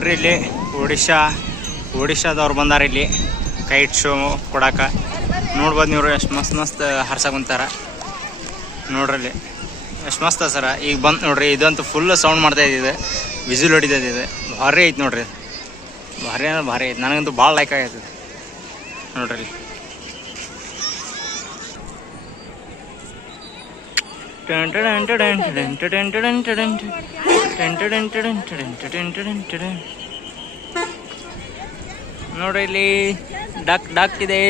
ನೋಡ್ರಿ ಇಲ್ಲಿ ಒಡಿಶಾದವ್ರು ಬಂದಾರ ಇಲ್ಲಿ ಕೈಟ್ ಶೋ ಕೊಡಾಕ. ನೋಡ್ಬೋದು ನೀವು ಎಷ್ಟು ಮಸ್ತ್ ಹರ್ಸಕ್ಕೆ ಕುಂತಾರ ನೋಡ್ರಲ್ಲಿ, ಎಷ್ಟು ಮಸ್ತ್ ಸರ. ಈಗ ಬಂತು ನೋಡ್ರಿ, ಇದಂತೂ ಫುಲ್ ಸೌಂಡ್ ಮಾಡ್ತಾ ಇದ್ದಿದೆ, ವಿಸಿಲ್ ಹೊಡಿತೈತಿ. ಇದು ಭಾರಿ ಐತೆ ನೋಡ್ರಿ, ಭಾರಿ ಅಂದ್ರೆ ಭಾರಿ ಐತೆ. ನನಗಂತೂ ಭಾಳ ಲೈಕ್ ಆಗೈತೆ ನೋಡ್ರಿ. ನೋಡ್ರಿ ಇಲ್ಲಿ ಡಕ್ ಇದೆ.